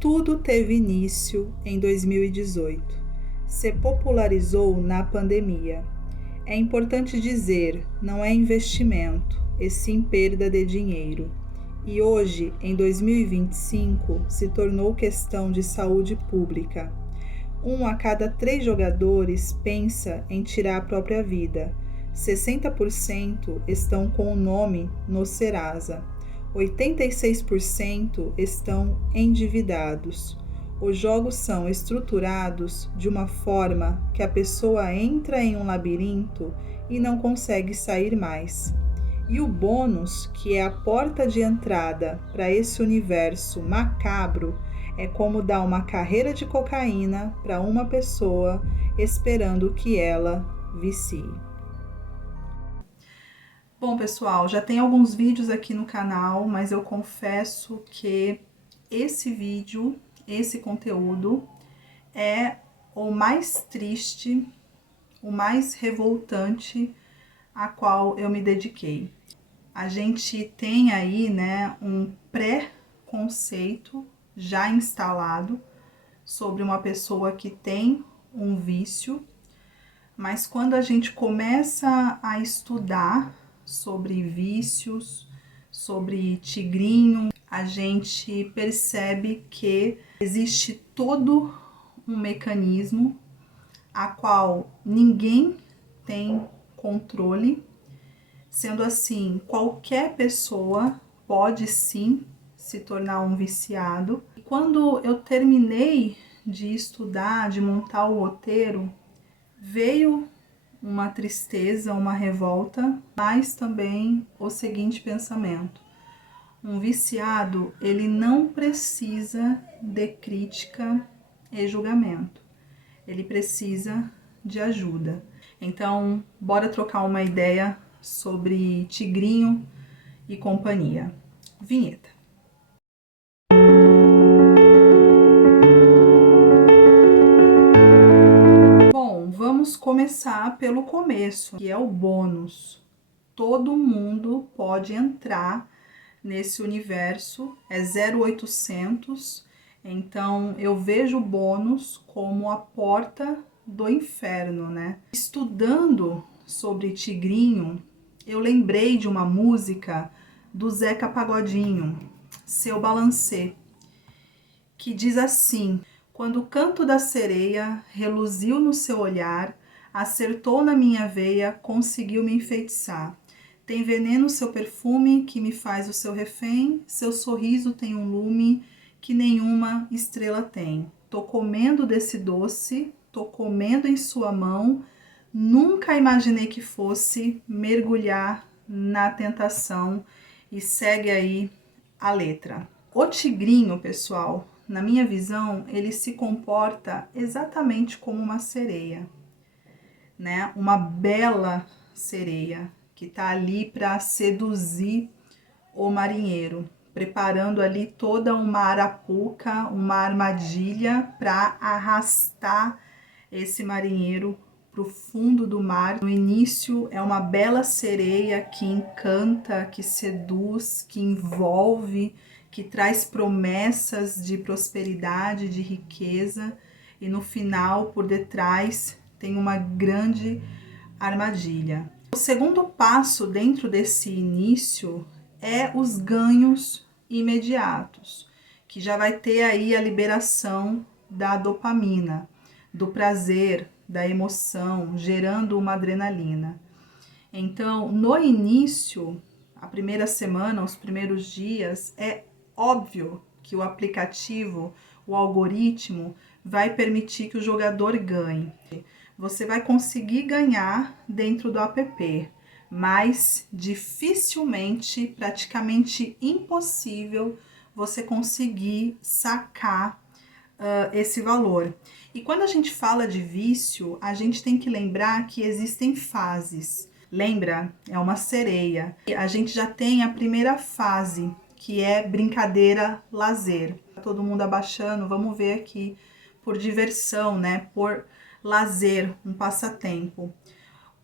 Tudo teve início em 2018. Se popularizou na pandemia. É importante dizer, não é investimento, e sim perda de dinheiro. E hoje, em 2025, se tornou questão de saúde pública. 1 a cada 3 jogadores pensa em tirar a própria vida. 60% estão com o nome no Serasa. 86% estão endividados. Os jogos são estruturados de uma forma que a pessoa entra em um labirinto e não consegue sair mais. E o bônus, que é a porta de entrada para esse universo macabro, é como dar uma carreira de cocaína para uma pessoa esperando que ela vicie. Bom, pessoal, já tem alguns vídeos aqui no canal, mas eu confesso que esse vídeo, esse conteúdo é o mais triste, o mais revoltante a qual eu me dediquei. A gente tem aí, né, um pré-conceito já instalado sobre uma pessoa que tem um vício, mas quando a gente começa a estudar sobre vícios, sobre tigrinho, a gente percebe que existe todo um mecanismo a qual ninguém tem controle. Sendo assim, qualquer pessoa pode sim se tornar um viciado. E quando eu terminei de estudar, de montar o roteiro, veio uma tristeza, uma revolta, mas também o seguinte pensamento: um viciado, ele não precisa de crítica e julgamento, ele precisa de ajuda. Então, bora trocar uma ideia sobre tigrinho e companhia. Vinheta. Bom, vamos começar pelo começo, que é o bônus. Todo mundo pode entrar nesse universo, é 0800, então eu vejo o bônus como a porta do inferno, né? Estudando sobre tigrinho, eu lembrei de uma música do Zeca Pagodinho, Seu Balancê, que diz assim: quando o canto da sereia reluziu no seu olhar, acertou na minha veia, conseguiu me enfeitiçar. Tem veneno seu perfume que me faz o seu refém, seu sorriso tem um lume que nenhuma estrela tem. Tô comendo desse doce, tô comendo em sua mão, nunca imaginei que fosse mergulhar na tentação. E segue aí a letra. O tigrinho, pessoal, na minha visão, ele se comporta exatamente como uma sereia, né? Uma bela sereia que tá ali para seduzir o marinheiro, preparando ali toda uma arapuca, uma armadilha para arrastar esse marinheiro para o fundo do mar. No início é uma bela sereia que encanta, que seduz, que envolve, que traz promessas de prosperidade, de riqueza, e no final, por detrás, tem uma grande armadilha. O segundo passo dentro desse início é os ganhos imediatos, que já vai ter aí a liberação da dopamina, do prazer, da emoção, gerando uma adrenalina. Então, no início, a primeira semana, os primeiros dias, é óbvio que o aplicativo, o algoritmo, vai permitir que o jogador ganhe. Você vai conseguir ganhar dentro do app, mas dificilmente, praticamente impossível, você conseguir sacar esse valor. E quando a gente fala de vício, a gente tem que lembrar que existem fases. Lembra? É uma sereia. A gente já tem a primeira fase, que é brincadeira, lazer. Todo mundo abaixando, vamos ver aqui, por diversão, né? Por lazer, um passatempo.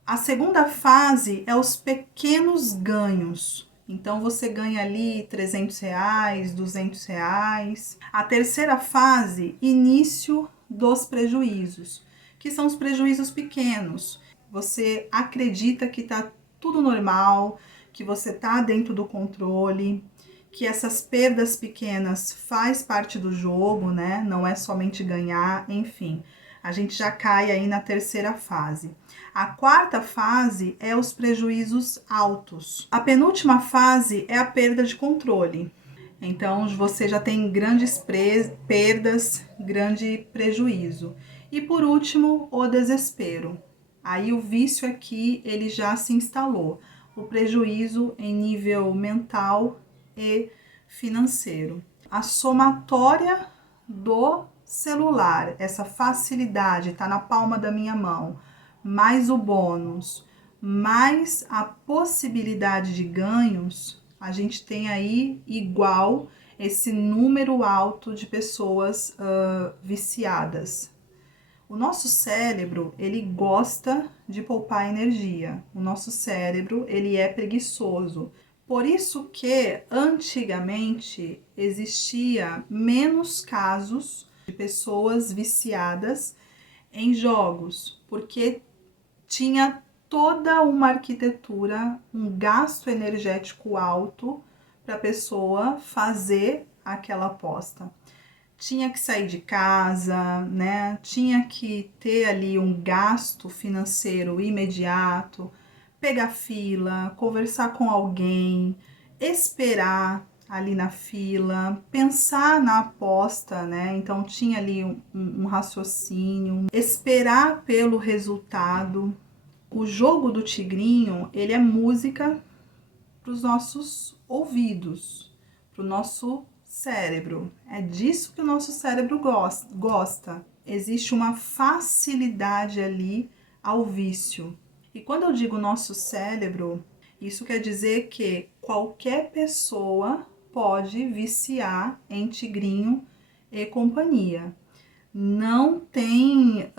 A segunda fase é os pequenos ganhos, Então você ganha ali R$ 300, R$ 200. A terceira fase, início dos prejuízos, que são os prejuízos pequenos. Você acredita que está tudo normal, que você está dentro do controle, que essas perdas pequenas faz parte do jogo, né? Não é somente ganhar, enfim. A gente já cai aí na terceira fase. A quarta fase é os prejuízos altos. A penúltima fase é a perda de controle. Então você já tem grandes perdas, grande prejuízo. E por último, o desespero. Aí o vício aqui ele já se instalou. O prejuízo em nível mental e financeiro. A somatória do celular, essa facilidade, tá na palma da minha mão, mais o bônus, mais a possibilidade de ganhos, a gente tem aí igual esse número alto de pessoas viciadas. O nosso cérebro, ele gosta de poupar energia. O nosso cérebro, ele é preguiçoso. Por isso que antigamente existia menos casos de pessoas viciadas em jogos, porque tinha toda uma arquitetura, um gasto energético alto para a pessoa fazer aquela aposta. Tinha que sair de casa, né? Tinha que ter ali um gasto financeiro imediato, pegar fila, conversar com alguém, esperar ali na fila, pensar na aposta, né? Então tinha ali um raciocínio, esperar pelo resultado. O jogo do tigrinho, ele é música para os nossos ouvidos, para o nosso cérebro. É disso que o nosso cérebro gosta. Existe uma facilidade ali ao vício. E quando eu digo nosso cérebro, isso quer dizer que qualquer pessoa pode viciar em tigrinho e companhia. Não tem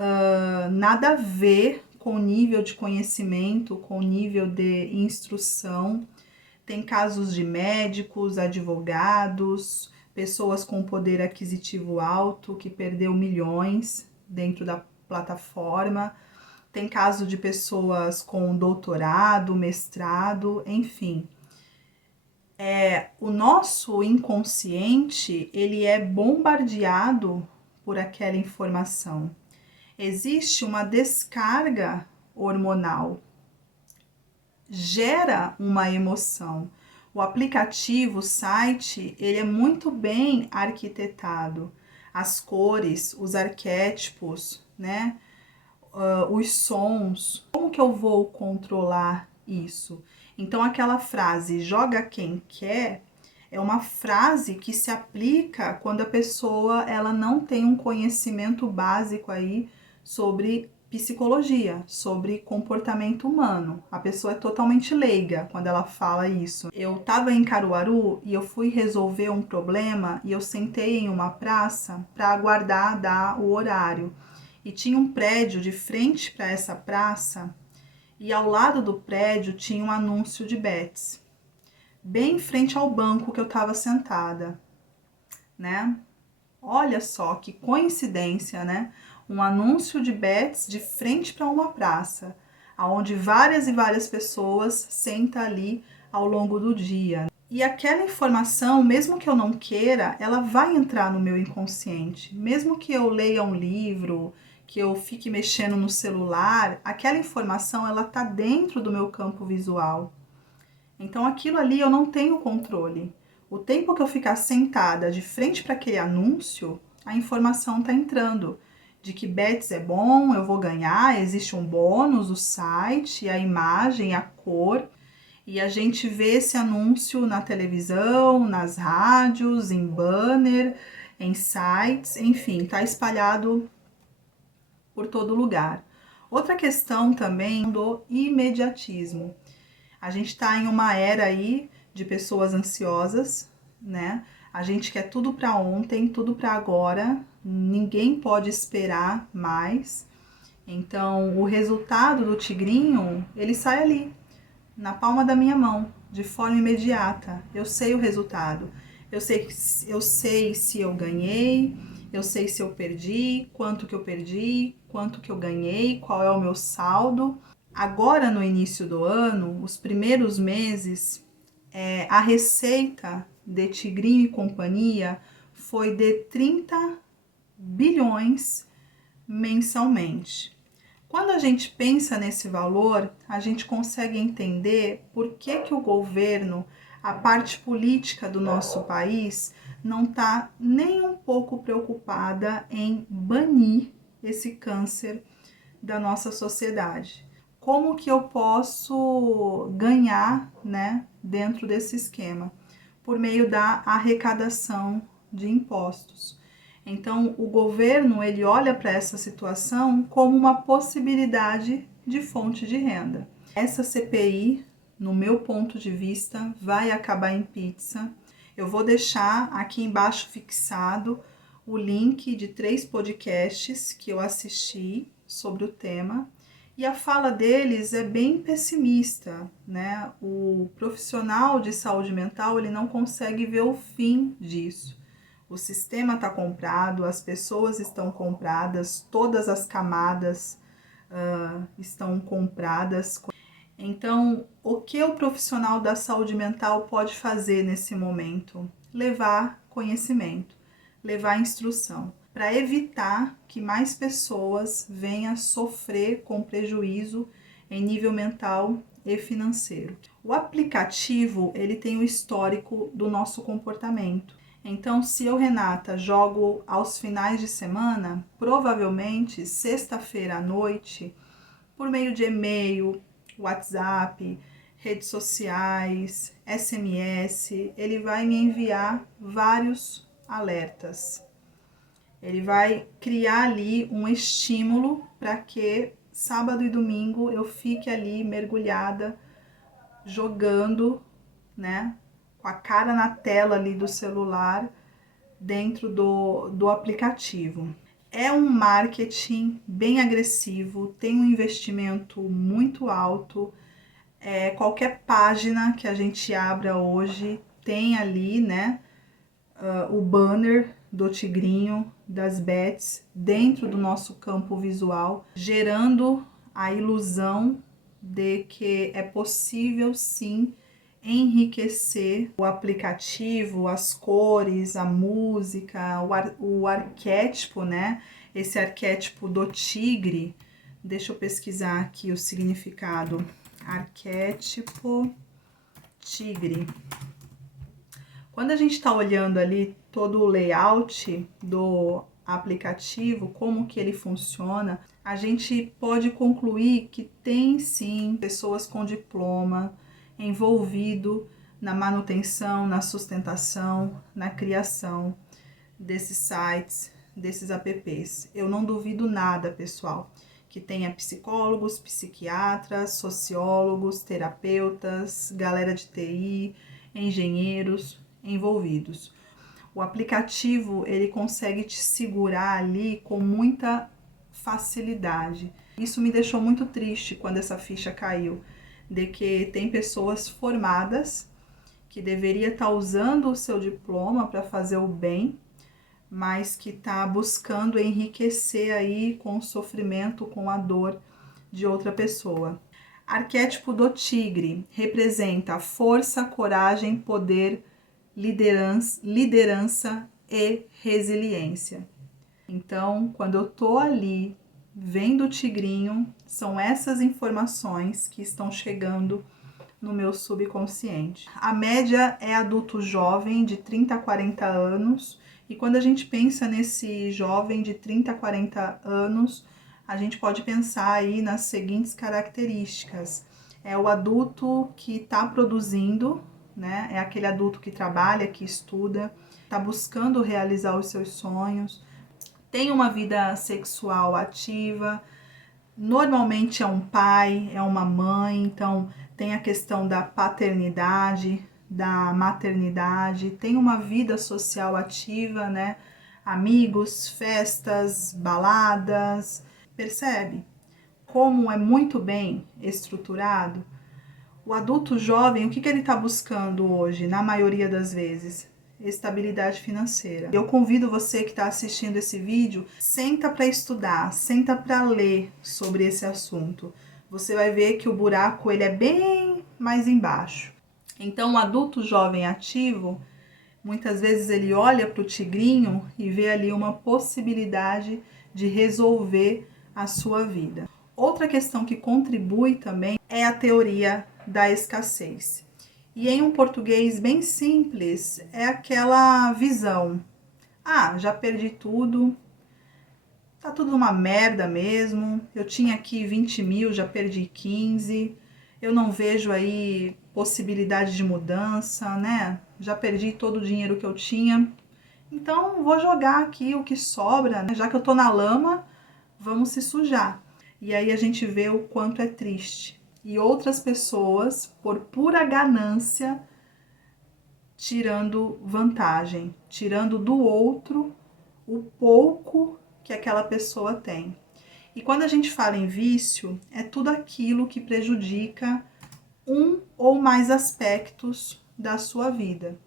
nada a ver com o nível de conhecimento, com o nível de instrução. Tem casos de médicos, advogados, pessoas com poder aquisitivo alto que perdeu milhões dentro da plataforma. Tem caso de pessoas com doutorado, mestrado, enfim. O nosso inconsciente, ele é bombardeado por aquela informação. Existe uma descarga hormonal, gera uma emoção. O aplicativo, o site, ele é muito bem arquitetado. As cores, os arquétipos, né? Os sons. Como que eu vou controlar isso? Então, aquela frase, joga quem quer, é uma frase que se aplica quando a pessoa ela não tem um conhecimento básico aí sobre psicologia, sobre comportamento humano. A pessoa é totalmente leiga quando ela fala isso. Eu estava em Caruaru e eu fui resolver um problema e eu sentei em uma praça para aguardar dar o horário. E tinha um prédio de frente para essa praça e ao lado do prédio tinha um anúncio de bets, bem em frente ao banco que eu estava sentada, né? Olha só que coincidência, né? Um anúncio de bets de frente para uma praça, aonde várias e várias pessoas sentam ali ao longo do dia. E aquela informação, mesmo que eu não queira, ela vai entrar no meu inconsciente. Mesmo que eu leia um livro, que eu fique mexendo no celular, aquela informação ela tá dentro do meu campo visual. Então aquilo ali eu não tenho controle. O tempo que eu ficar sentada de frente para aquele anúncio, a informação tá entrando de que bets é bom, eu vou ganhar, existe um bônus, o site, a imagem, a cor. E a gente vê esse anúncio na televisão, nas rádios, em banner, em sites, enfim, tá espalhado por todo lugar. Outra questão também do imediatismo. A gente está em uma era aí de pessoas ansiosas, né? A gente quer tudo para ontem, tudo para agora, ninguém pode esperar mais. Então, o resultado do tigrinho, ele sai ali, na palma da minha mão, de forma imediata. Eu sei o resultado. Eu sei se eu ganhei, eu sei se eu perdi, quanto que eu ganhei, qual é o meu saldo. Agora, no início do ano, os primeiros meses, a receita de Tigrinho e Companhia foi de 30 bilhões mensalmente. Quando a gente pensa nesse valor, a gente consegue entender por que o governo, a parte política do nosso país, não está nem um pouco preocupada em banir esse câncer da nossa sociedade. Como que eu posso ganhar, né, dentro desse esquema? Por meio da arrecadação de impostos. Então, o governo ele olha para essa situação como uma possibilidade de fonte de renda. Essa CPI, no meu ponto de vista, vai acabar em pizza. Eu vou deixar aqui embaixo fixado o link de 3 podcasts que eu assisti sobre o tema. E a fala deles é bem pessimista, né? O profissional de saúde mental ele não consegue ver o fim disso. O sistema está comprado, as pessoas estão compradas, todas as camadas estão compradas. Então, o que o profissional da saúde mental pode fazer nesse momento? Levar conhecimento, levar instrução, para evitar que mais pessoas venham sofrer com prejuízo em nível mental e financeiro. O aplicativo, ele tem o histórico do nosso comportamento. Então, se eu, Renata, jogo aos finais de semana, provavelmente sexta-feira à noite, por meio de e-mail, WhatsApp, redes sociais, SMS, ele vai me enviar vários alertas. Ele vai criar ali um estímulo para que sábado e domingo eu fique ali mergulhada, jogando, né, com a cara na tela ali do celular, dentro do aplicativo. É um marketing bem agressivo, tem um investimento muito alto. Qualquer página que a gente abra hoje tem ali, né, o banner do tigrinho, das bets, dentro do nosso campo visual, gerando a ilusão de que é possível sim enriquecer o aplicativo, as cores, a música, o arquétipo, né? Esse arquétipo do tigre. Deixa eu pesquisar aqui o significado. Arquétipo tigre. Quando a gente está olhando ali todo o layout do aplicativo, como que ele funciona, a gente pode concluir que tem sim pessoas com diploma envolvido na manutenção, na sustentação, na criação desses sites, desses apps. Eu não duvido nada, pessoal, que tenha psicólogos, psiquiatras, sociólogos, terapeutas, galera de TI, engenheiros envolvidos. O aplicativo, ele consegue te segurar ali com muita facilidade. Isso me deixou muito triste quando essa ficha caiu, de que tem pessoas formadas que deveria estar usando o seu diploma para fazer o bem, mas que está buscando enriquecer aí com o sofrimento, com a dor de outra pessoa. Arquétipo do tigre representa força, coragem, poder, liderança e resiliência. Então, quando eu tô ali vendo o tigrinho, são essas informações que estão chegando no meu subconsciente. A média é adulto jovem de 30 a 40 anos, e quando a gente pensa nesse jovem de 30 a 40 anos, a gente pode pensar aí nas seguintes características. É o adulto que está produzindo, né? É aquele adulto que trabalha, que estuda, está buscando realizar os seus sonhos, tem uma vida sexual ativa, normalmente é um pai, é uma mãe, então tem a questão da paternidade, da maternidade, tem uma vida social ativa, né? Amigos, festas, baladas, percebe como é muito bem estruturado? O adulto jovem, o que ele está buscando hoje, na maioria das vezes? Estabilidade financeira. Eu convido você que está assistindo esse vídeo, senta para estudar, senta para ler sobre esse assunto. Você vai ver que o buraco ele é bem mais embaixo. Então, o adulto jovem ativo, muitas vezes ele olha para o tigrinho e vê ali uma possibilidade de resolver a sua vida. Outra questão que contribui também é a teoria da escassez. E em um português bem simples, é aquela visão. Ah, já perdi tudo, tá tudo uma merda mesmo, eu tinha aqui 20 mil, já perdi 15, eu não vejo aí possibilidade de mudança, né? Já perdi todo o dinheiro que eu tinha, então vou jogar aqui o que sobra, né? Já que eu tô na lama, vamos se sujar. E aí a gente vê o quanto é triste. E outras pessoas, por pura ganância, tirando vantagem, tirando do outro o pouco que aquela pessoa tem. E quando a gente fala em vício, é tudo aquilo que prejudica um ou mais aspectos da sua vida.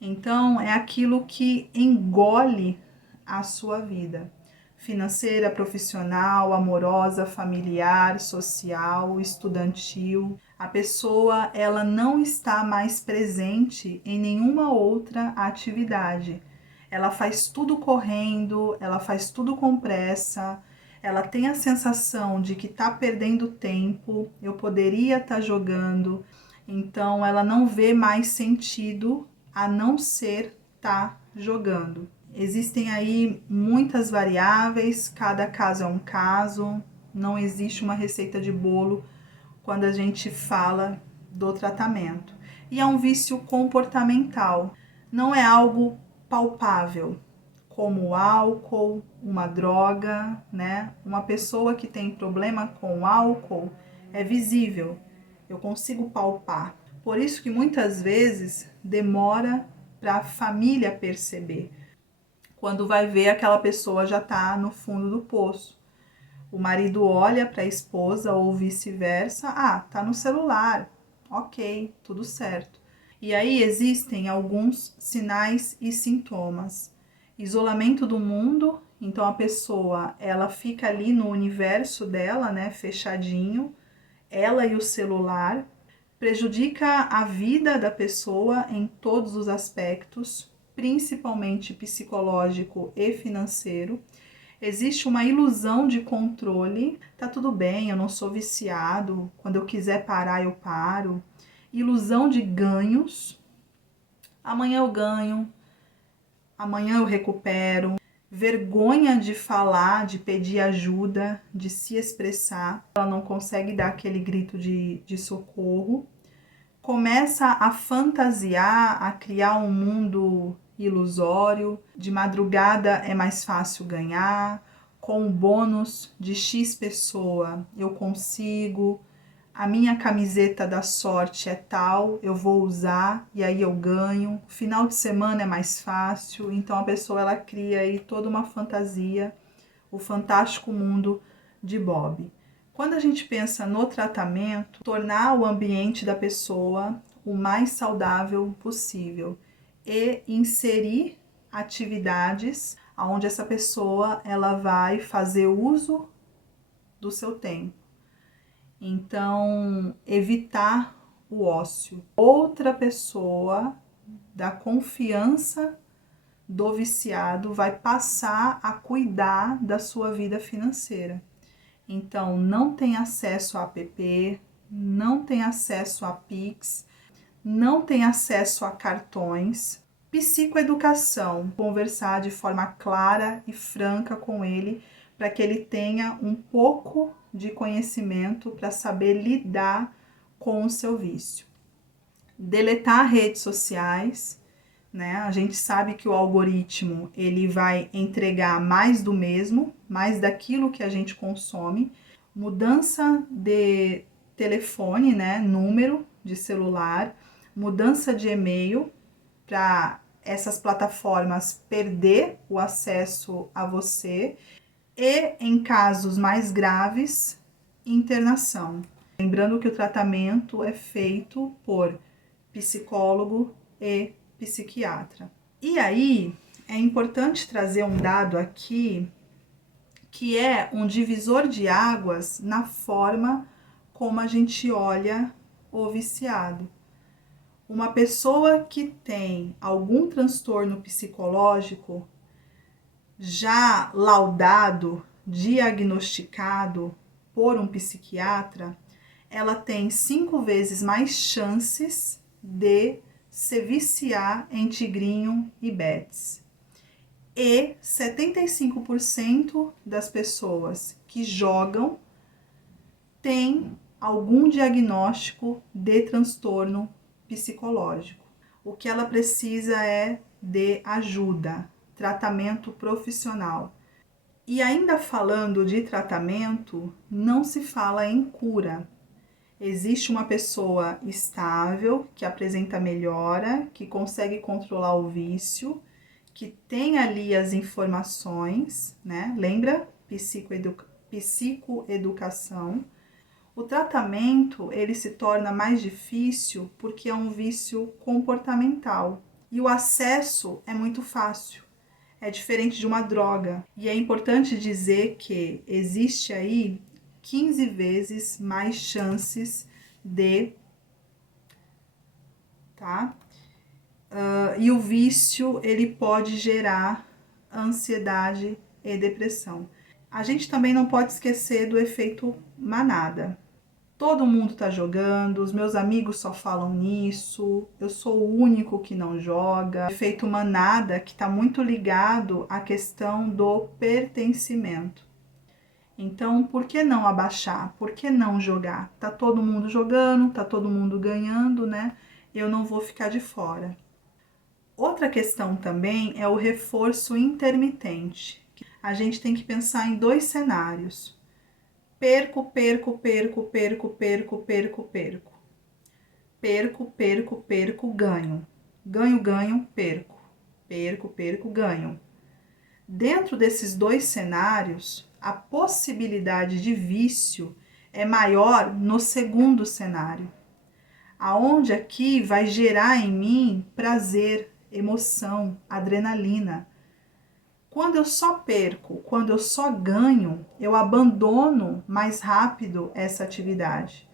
Então, é aquilo que engole a sua vida. Financeira, profissional, amorosa, familiar, social, estudantil. A pessoa, ela não está mais presente em nenhuma outra atividade. Ela faz tudo correndo, ela faz tudo com pressa, ela tem a sensação de que está perdendo tempo, eu poderia estar jogando, então ela não vê mais sentido a não ser estar jogando. Existem aí muitas variáveis, cada caso é um caso, não existe uma receita de bolo quando a gente fala do tratamento. E é um vício comportamental, não é algo palpável, como o álcool, uma droga, né? Uma pessoa que tem problema com álcool é visível, eu consigo palpar. Por isso que muitas vezes demora para a família perceber. Quando vai ver, aquela pessoa já está no fundo do poço. O marido olha para a esposa ou vice-versa, ah, tá no celular, ok, tudo certo. E aí existem alguns sinais e sintomas. Isolamento do mundo, então a pessoa, ela fica ali no universo dela, né, fechadinho, ela e o celular, prejudica a vida da pessoa em todos os aspectos, principalmente psicológico e financeiro. Existe uma ilusão de controle, tá tudo bem, eu não sou viciado, quando eu quiser parar eu paro. Ilusão de ganhos, amanhã eu ganho, amanhã eu recupero. Vergonha de falar, de pedir ajuda, de se expressar, ela não consegue dar aquele grito de socorro. Começa a fantasiar, a criar um mundo ilusório. De madrugada é mais fácil ganhar, com o bônus de X pessoa eu consigo, a minha camiseta da sorte é tal, eu vou usar e aí eu ganho. Final de semana é mais fácil, então a pessoa ela cria aí toda uma fantasia, o fantástico mundo de Bob. Quando a gente pensa no tratamento, tornar o ambiente da pessoa o mais saudável possível e inserir atividades onde essa pessoa ela vai fazer uso do seu tempo. Então, evitar o ócio. Outra pessoa da confiança do viciado vai passar a cuidar da sua vida financeira. Então, não tem acesso a app, não tem acesso a Pix, não tem acesso a cartões. Psicoeducação, conversar de forma clara e franca com ele, para que ele tenha um pouco de conhecimento para saber lidar com o seu vício. Deletar redes sociais, né? A gente sabe que o algoritmo ele vai entregar mais do mesmo, mais daquilo que a gente consome. Mudança de telefone, né? Número de celular, mudança de e-mail para essas plataformas perder o acesso a você e, em casos mais graves, internação. Lembrando que o tratamento é feito por psicólogo e psiquiatra. E aí, é importante trazer um dado aqui que é um divisor de águas na forma como a gente olha o viciado. Uma pessoa que tem algum transtorno psicológico já laudado, diagnosticado por um psiquiatra, ela tem 5 vezes mais chances de se viciar em tigrinho e bets. E 75% das pessoas que jogam têm algum diagnóstico de transtorno psicológico. O que ela precisa é de ajuda, tratamento profissional. E ainda falando de tratamento, não se fala em cura. Existe uma pessoa estável, que apresenta melhora, que consegue controlar o vício, que tem ali as informações, né? Lembra? Psicoeducação. O tratamento, ele se torna mais difícil porque é um vício comportamental. E o acesso é muito fácil. É diferente de uma droga. E é importante dizer que existe aí 15 vezes mais chances de, tá? E o vício, ele pode gerar ansiedade e depressão. A gente também não pode esquecer do efeito manada. Todo mundo tá jogando, os meus amigos só falam nisso, eu sou o único que não joga. O efeito manada que tá muito ligado à questão do pertencimento. Então, por que não abaixar? Por que não jogar? Tá todo mundo jogando, tá todo mundo ganhando, né? Eu não vou ficar de fora. Outra questão também é o reforço intermitente. A gente tem que pensar em 2 cenários. Perco, perco, perco, perco, perco, perco, perco. Perco, perco, perco, ganho. Ganho, ganho, perco. Perco, perco, ganho. Dentro desses 2 cenários, a possibilidade de vício é maior no segundo cenário, aonde aqui vai gerar em mim prazer, emoção, adrenalina. Quando eu só perco, quando eu só ganho, eu abandono mais rápido essa atividade,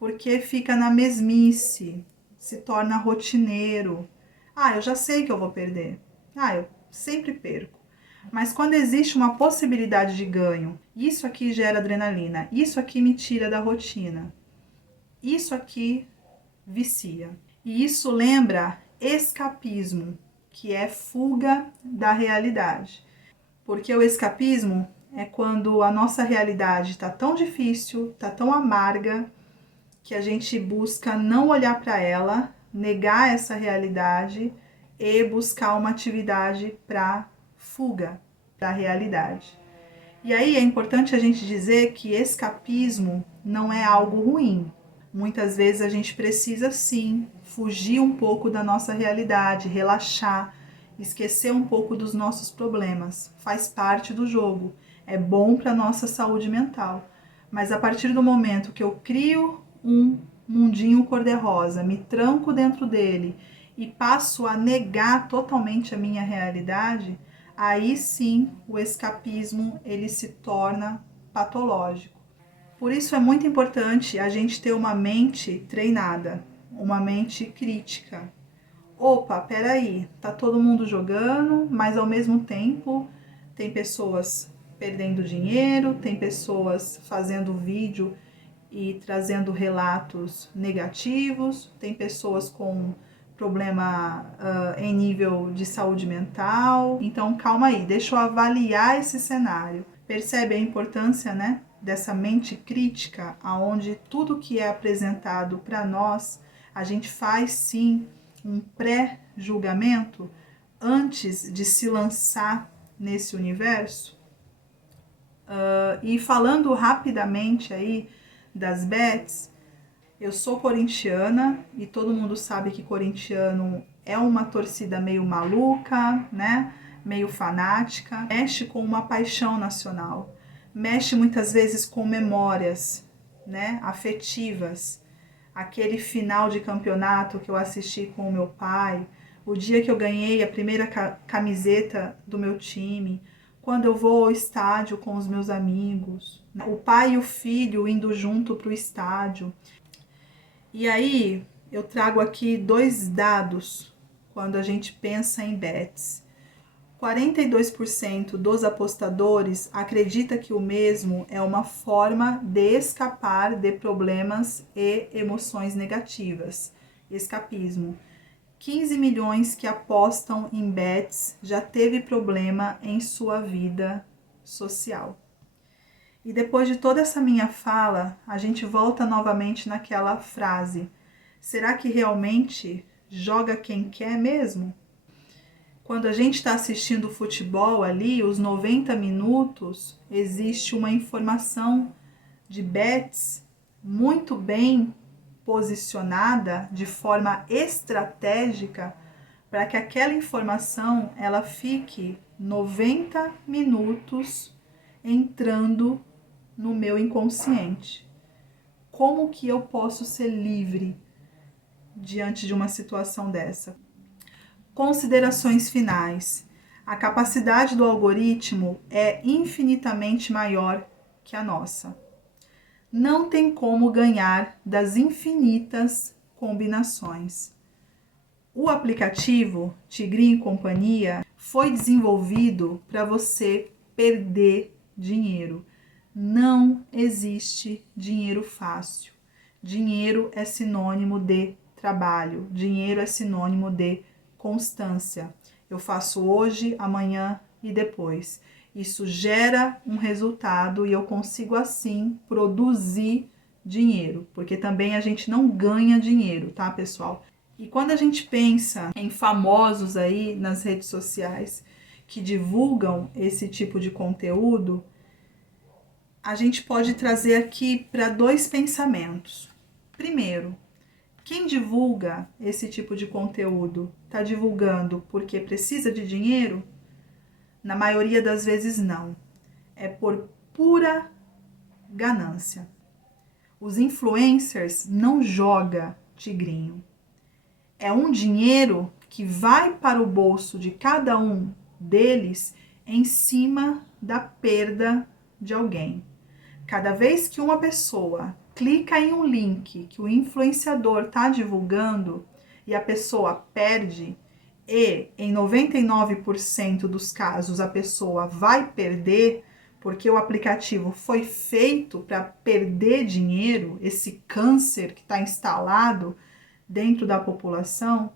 porque fica na mesmice, se torna rotineiro. Ah, eu já sei que eu vou perder. Ah, eu sempre perco. Mas quando existe uma possibilidade de ganho, isso aqui gera adrenalina, isso aqui me tira da rotina, isso aqui vicia. E isso lembra escapismo, que é fuga da realidade. Porque o escapismo é quando a nossa realidade está tão difícil, está tão amarga, que a gente busca não olhar para ela, negar essa realidade e buscar uma atividade para fuga da realidade. E aí é importante a gente dizer que escapismo não é algo ruim. Muitas vezes a gente precisa sim fugir um pouco da nossa realidade, relaxar, esquecer um pouco dos nossos problemas. Faz parte do jogo, é bom para a nossa saúde mental. Mas a partir do momento que eu crio um mundinho cor-de-rosa, me tranco dentro dele e passo a negar totalmente a minha realidade, aí sim o escapismo ele se torna patológico. Por isso é muito importante a gente ter uma mente treinada, uma mente crítica. Opa, peraí, tá todo mundo jogando, mas ao mesmo tempo tem pessoas perdendo dinheiro, tem pessoas fazendo vídeo e trazendo relatos negativos, tem pessoas com problema em nível de saúde mental. Então, calma aí, deixa eu avaliar esse cenário. Percebe a importância, né, dessa mente crítica, aonde tudo que é apresentado para nós, a gente faz sim um pré-julgamento antes de se lançar nesse universo. E falando rapidamente aí das bets, eu sou corintiana e todo mundo sabe que corintiano é uma torcida meio maluca, né? Meio fanática, mexe com uma paixão nacional, mexe muitas vezes com memórias né, afetivas. Aquele final de campeonato que eu assisti com o meu pai, o dia que eu ganhei a primeira camiseta do meu time, quando eu vou ao estádio com os meus amigos, o pai e o filho indo junto para o estádio. E aí eu trago aqui 2 dados quando a gente pensa em bets. 42% dos apostadores acredita que o mesmo é uma forma de escapar de problemas e emoções negativas. Escapismo. 15 milhões que apostam em bets já teve problema em sua vida social. E depois de toda essa minha fala, a gente volta novamente naquela frase: será que realmente joga quem quer mesmo? Quando a gente está assistindo futebol ali, os 90 minutos, existe uma informação de bets muito bem posicionada de forma estratégica para que aquela informação ela fique 90 minutos entrando no meu inconsciente. Como que eu posso ser livre diante de uma situação dessa? Considerações finais. A capacidade do algoritmo é infinitamente maior que a nossa. Não tem como ganhar das infinitas combinações. O aplicativo Tigrinho e Companhia foi desenvolvido para você perder dinheiro. Não existe dinheiro fácil. Dinheiro é sinônimo de trabalho. Dinheiro é sinônimo de constância. Eu faço hoje, amanhã e depois. Isso gera um resultado e eu consigo assim produzir dinheiro, porque também a gente não ganha dinheiro, tá, pessoal? E quando a gente pensa em famosos aí nas redes sociais que divulgam esse tipo de conteúdo, a gente pode trazer aqui para 2 pensamentos. Primeiro, quem divulga esse tipo de conteúdo está divulgando porque precisa de dinheiro? Na maioria das vezes não. É por pura ganância. Os influencers não jogam tigrinho. É um dinheiro que vai para o bolso de cada um deles em cima da perda de alguém. Cada vez que uma pessoa clica em um link que o influenciador está divulgando e a pessoa perde, e em 99% dos casos a pessoa vai perder, porque o aplicativo foi feito para perder dinheiro, esse câncer que está instalado dentro da população,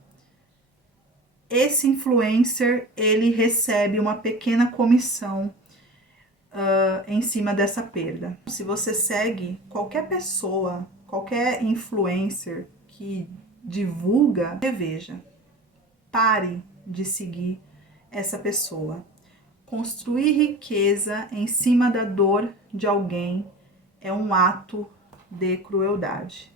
esse influencer ele recebe uma pequena comissão em cima dessa perda. Se você segue qualquer pessoa, qualquer influencer que divulga, reveja, pare de seguir essa pessoa. Construir riqueza em cima da dor de alguém é um ato de crueldade.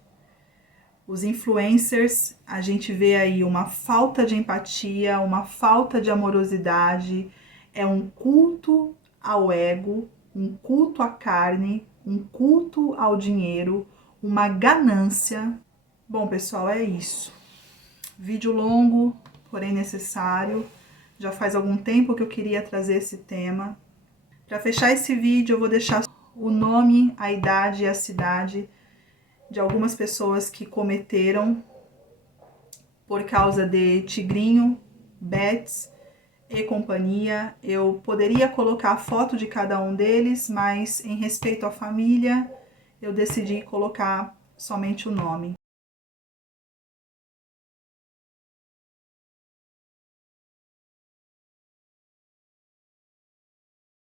Os influencers, a gente vê aí uma falta de empatia, uma falta de amorosidade, é um culto ao ego, um culto à carne, um culto ao dinheiro, uma ganância. Bom, pessoal, é isso. Vídeo longo, porém necessário. Já faz algum tempo que eu queria trazer esse tema. Para fechar esse vídeo, eu vou deixar o nome, a idade e a cidade de algumas pessoas que cometeram por causa de tigrinho, bets e companhia. Eu poderia colocar a foto de cada um deles, mas em respeito à família, eu decidi colocar somente o nome.